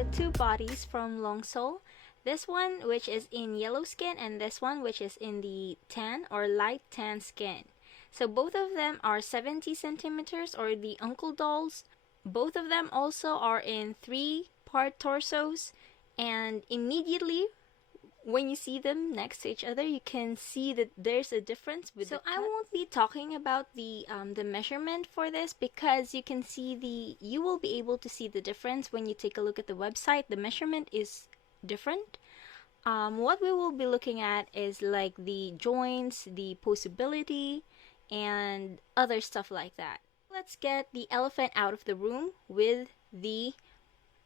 the two bodies from LoongSoul. This one which is in yellow skin and this one which is in the tan or light tan skin. So both of them are 70 centimeters or the Uncle Dolls. Both of them also are in 3-part torsos, and immediately when you see them next to each other, you can see that there's a difference with the cut. I won't be talking about the measurement for this because you can see you will be able to see the difference when you take a look at the website. The measurement is different. What we will be looking at is like the joints, the posability, and other stuff like that. Let's get the elephant out of the room with the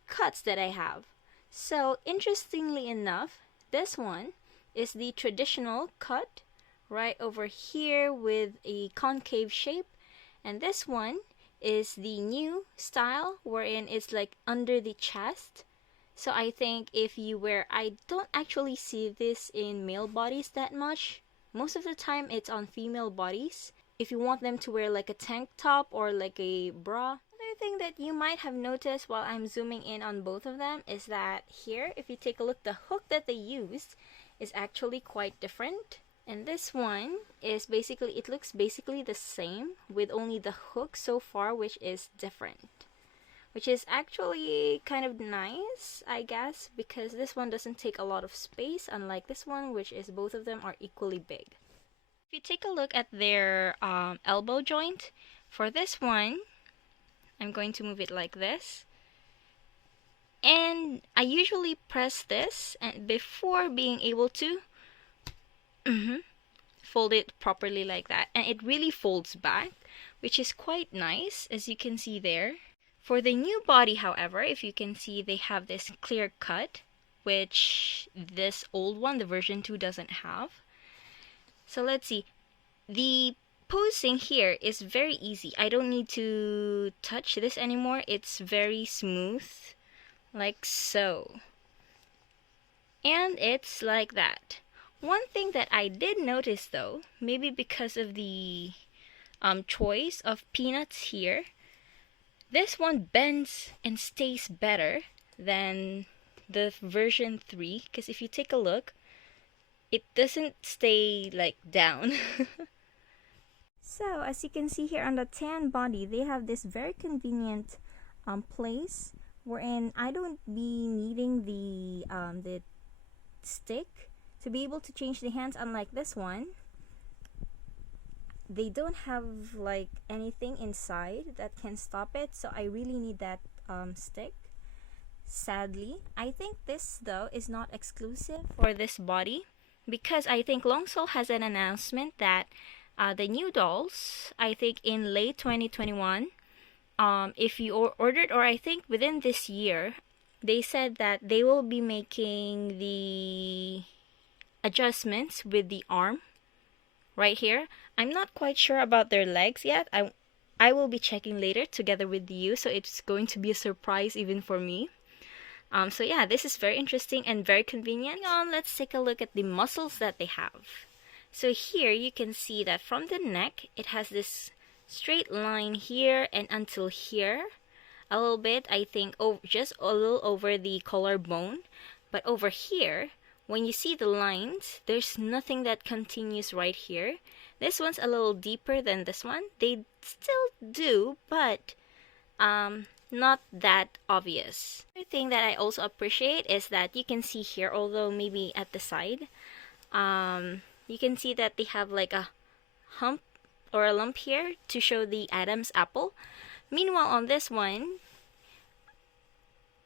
cuts that I have. So interestingly enough, this one is the traditional cut right over here with a concave shape, and this one is the new style wherein it's like under the chest. So I think if you wear, I don't actually see this in male bodies that much. Most of the time it's on female bodies. If you want them to wear like a tank top or like a bra. Another thing that you might have noticed while I'm zooming in on both of them is that here, if you take a look, the hook that they used is actually quite different. And this one is basically, it looks basically the same with only the hook so far which is different. Which is actually kind of nice, I guess, because this one doesn't take a lot of space, unlike this one, which is both of them are equally big. If you take a look at their elbow joint, for this one, I'm going to move it like this. And I usually press this and before being able to fold it properly like that. And it really folds back, which is quite nice, as you can see there. For the new body, however, if you can see, they have this clear cut, which this old one, the version 2, doesn't have. So let's see. The posing here is very easy. I don't need to touch this anymore. It's very smooth, like so. And it's like that. One thing that I did notice though, maybe because of the choice of peanuts here, this one bends and stays better than the version 3, because if you take a look, it doesn't stay like down. So as you can see here on the tan body, they have this very convenient place wherein I don't be needing the stick to be able to change the hands, unlike this one. They don't have like anything inside that can stop it, so I really need that stick. Sadly, I think this though is not exclusive for this body, because I think LoongSoul has an announcement that the new dolls, I think in late 2021, if you ordered, or I think within this year, they said that they will be making the adjustments with the arm right here. I'm not quite sure about their legs yet. I will be checking later together with you, so it's going to be a surprise even for me. So yeah, this is very interesting and very convenient. Let's take a look at the muscles that they have. So here you can see that from the neck, it has this straight line here and until here. A little bit, I think, just a little over the collarbone. But over here, when you see the lines, there's nothing that continues right here. This one's a little deeper than this one. They still do, but not that obvious. Another thing that I also appreciate is that you can see here, although maybe at the side, you can see that they have like a hump or a lump here to show the Adam's apple. Meanwhile, on this one,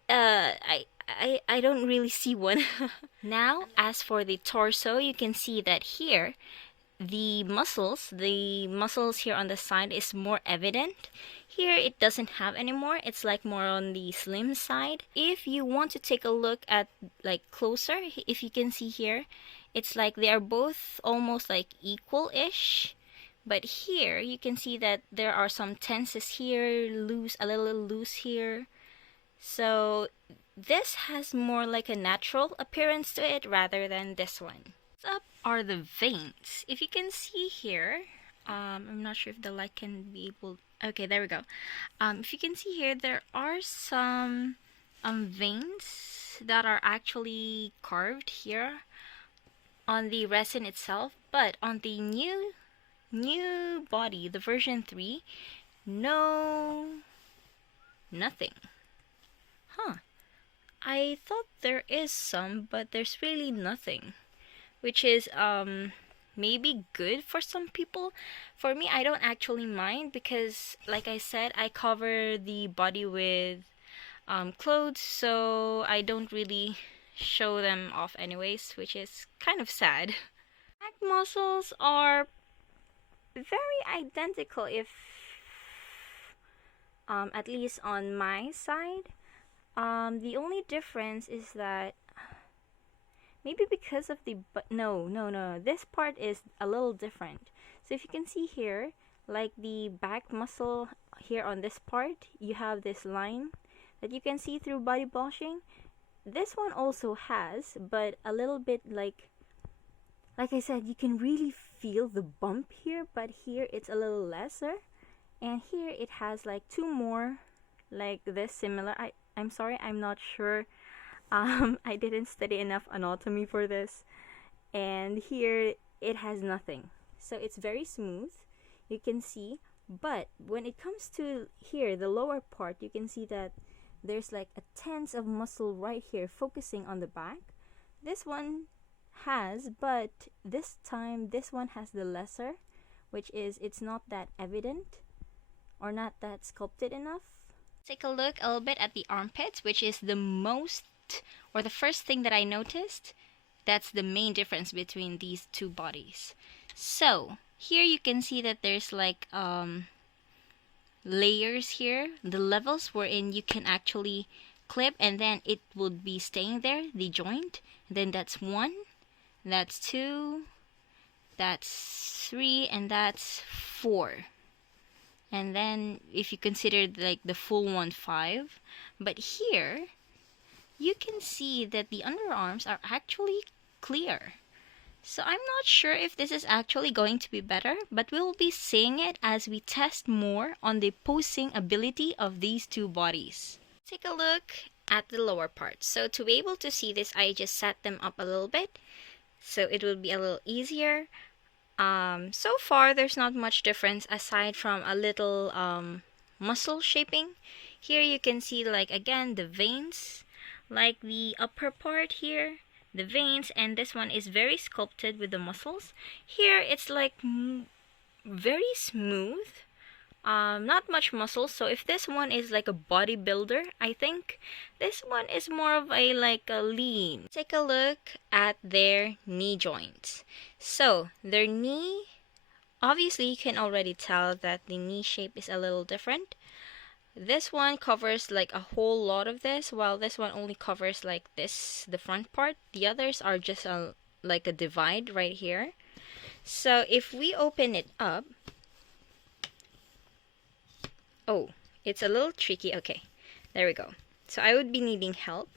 I don't really see one. Now, as for the torso, you can see that here, the muscles here on the side is more evident. Here, it doesn't have anymore. It's like more on the slim side. If you want to take a look at like closer, if you can see here, it's like they are both almost like equal-ish. But here, you can see that there are some tenses here, loose, a little loose here. So this has more like a natural appearance to it rather than this one. Next up are the veins. If you can see here, I'm not sure if the light can be able... Okay, there we go. If you can see here, there are some veins that are actually carved here on the resin itself, but on the new body, the version 3, no, nothing. Huh. I thought there is some, but there's really nothing, which is maybe good for some people. For me, I don't actually mind because, like I said, I cover the body with clothes, so I don't really show them off anyways, which is kind of sad. Back muscles are very identical, if at least on my side. The only difference is that maybe because of the no, this part is a little different. So if you can see here, like the back muscle here on this part, you have this line that you can see through body washing. This one also has, but a little bit like I said, you can really feel the bump here, but here it's a little lesser. And here it has like two more like this similar. I'm sorry, I'm not sure. I didn't study enough anatomy for this. And here it has nothing. So it's very smooth. You can see, but when it comes to here, the lower part, you can see that there's like a tense of muscle right here focusing on the back. This one has, but this time this one has the lesser, which is it's not that evident or not that sculpted enough. Take a look a little bit at the armpits, which is the most or the first thing that I noticed. That's the main difference between these two bodies. So here you can see that there's like layers here, the levels wherein you can actually clip and then it will be staying there, the joint. And then that's 1, that's 2, that's 3, and that's 4. And then if you consider like the full one, 5. But here you can see that the underarms are actually clear. So I'm not sure if this is actually going to be better, but we'll be seeing it as we test more on the posing ability of these two bodies. Take a look at the lower part. So to be able to see this, I just set them up a little bit so it will be a little easier. So far there's not much difference aside from a little muscle shaping. Here you can see like again the veins, like the upper part here, the veins, and this one is very sculpted with the muscles. Here it's like very smooth, not much muscle. So if this one is like a bodybuilder, I think this one is more of a like a lean. Take a look at their knee joints. So their knee, obviously you can already tell that the knee shape is a little different. This one covers like a whole lot of this, while this one only covers like this, the front part. The others are just like a divide right here. So if we open it up, oh, it's a little tricky. Okay, there we go. So I would be needing help.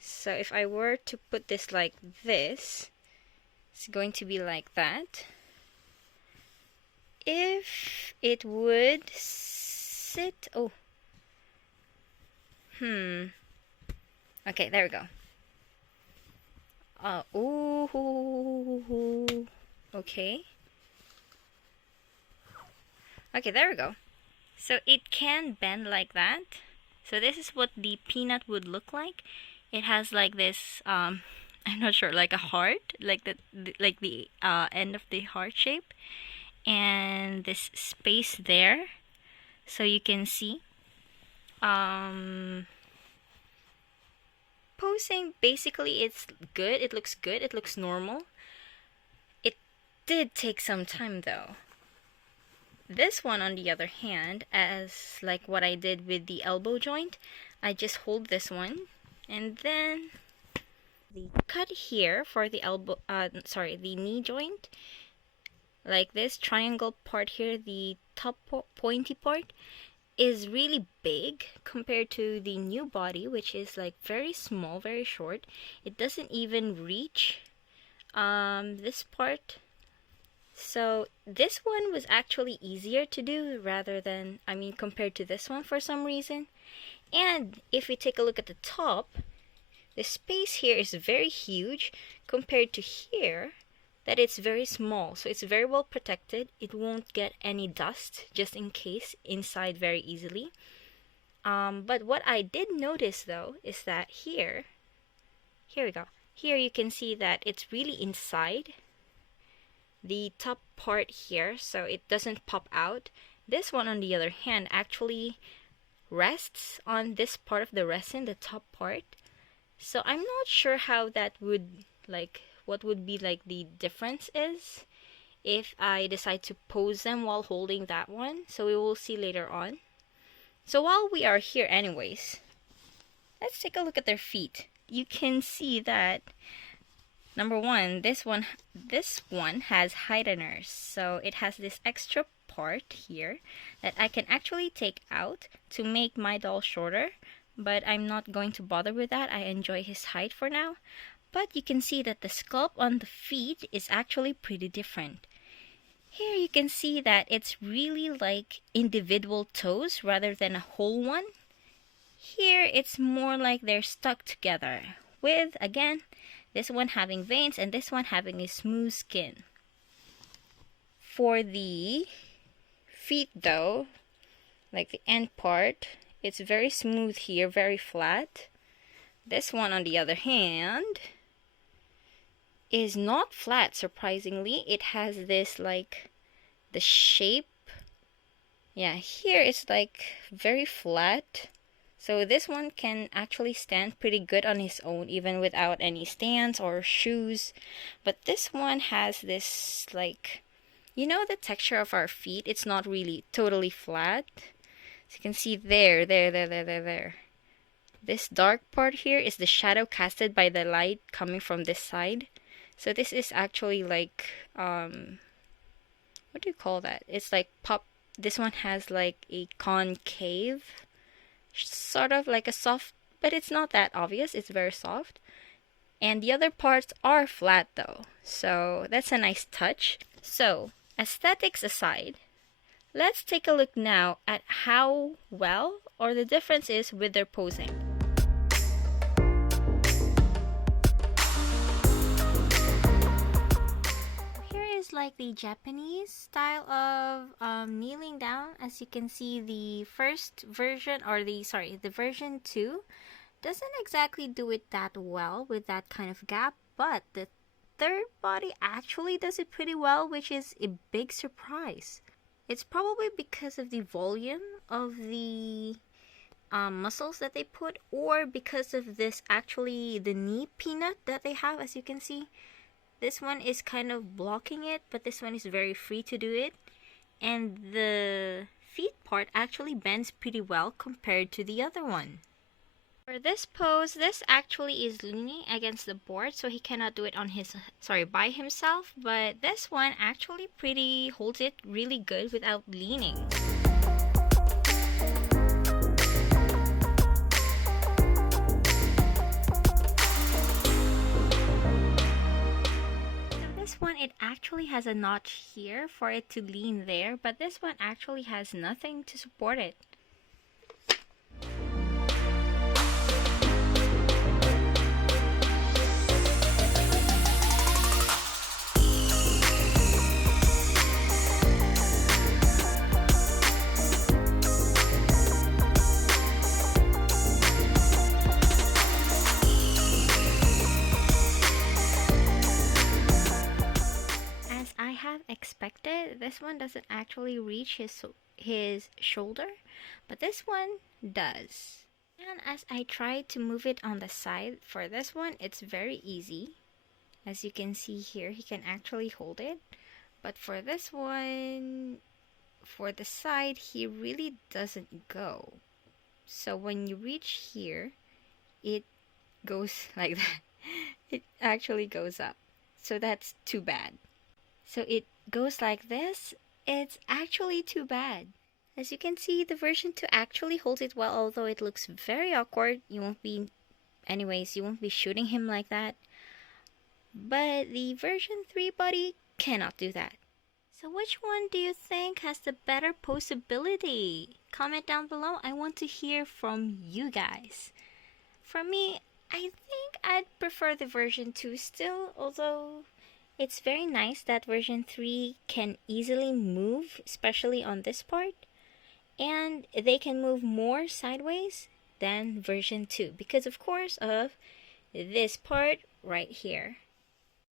So if I were to put this like this, it's going to be like that. If it would sit, oh, okay, there we go. Ooh, okay. Okay, there we go. So it can bend like that. So this is what the peanut would look like. It has like this, I'm not sure, like a heart, like the end of the heart shape, and this space there. So you can see. Posing, basically it's good. It looks good. It looks normal. It did take some time though. This one, on the other hand, as like what I did with the elbow joint, I just hold this one and then the cut here for the elbow, the knee joint, like this triangle part here, the top pointy part is really big compared to the new body, which is like very small, very short. It doesn't even reach this part. So this one was actually easier to do rather than, compared to this one for some reason. And if we take a look at the top, the space here is very huge compared to here, that it's very small. So it's very well protected. It won't get any dust just in case inside very easily. But what I did notice though is that here we go. Here you can see that it's really inside the top part here, so it doesn't pop out. This one on the other hand actually rests on this part of the resin, the top part. So I'm not sure how that would, like, what would be like the difference is if I decide to pose them while holding that one. So we will see later on. So while we are here anyways, let's take a look at their feet. You can see that number one, this one has heighteners. So it has this extra part here that I can actually take out to make my doll shorter, but I'm not going to bother with that. I enjoy his height for now. But you can see that the sculpt on the feet is actually pretty different. Here you can see that it's really like individual toes rather than a whole one. Here it's more like they're stuck together, with again this one having veins and this one having a smooth skin. For the feet though, like the end part, it's very smooth here, very flat. This one on the other hand is not flat, surprisingly. It has this like the shape. Yeah, here it's like very flat. So this one can actually stand pretty good on his own even without any stands or shoes. But this one has this like, you know, the texture of our feet, it's not really totally flat. So you can see there. This dark part here is the shadow casted by the light coming from this side. So this is actually like, what do you call that? It's like pop. This one has like a concave, sort of like a soft, but it's not that obvious. It's very soft. And the other parts are flat though. So that's a nice touch. So aesthetics aside, let's take a look now at how well or the difference is with their posing. Like the Japanese style of kneeling down. As you can see, the first version, or the version 2 doesn't exactly do it that well with that kind of gap, but the third body actually does it pretty well, which is a big surprise. It's probably because of the volume of the muscles that they put, or because of this actually the knee peanut that they have. As you can see, this one is kind of blocking it, but this one is very free to do it. And the feet part actually bends pretty well compared to the other one. For this pose, this actually is leaning against the board, so he cannot do it on his, by himself. But this one actually holds it really good without leaning. One, it actually has a notch here for it to lean there, but this one actually has nothing to support it. Expected, this one doesn't actually reach his shoulder, but this one does. And as I try to move it on the side, for this one it's very easy. As you can see here, he can actually hold it. But for this one, for the side, he really doesn't go. So when you reach here, it goes like that. It actually goes up. So that's too bad. So it goes like this. It's actually too bad. As you can see, the version 2 actually holds it well, although it looks very awkward. You won't be shooting him like that. But the version 3 body cannot do that. So which one do you think has the better posability? Comment down below. I want to hear from you guys. For me, I think I'd prefer the version 2 still, although it's very nice that version 3 can easily move, especially on this part. And they can move more sideways than version 2 because of course of this part right here.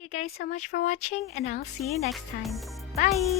Thank you guys so much for watching, and I'll see you next time. Bye!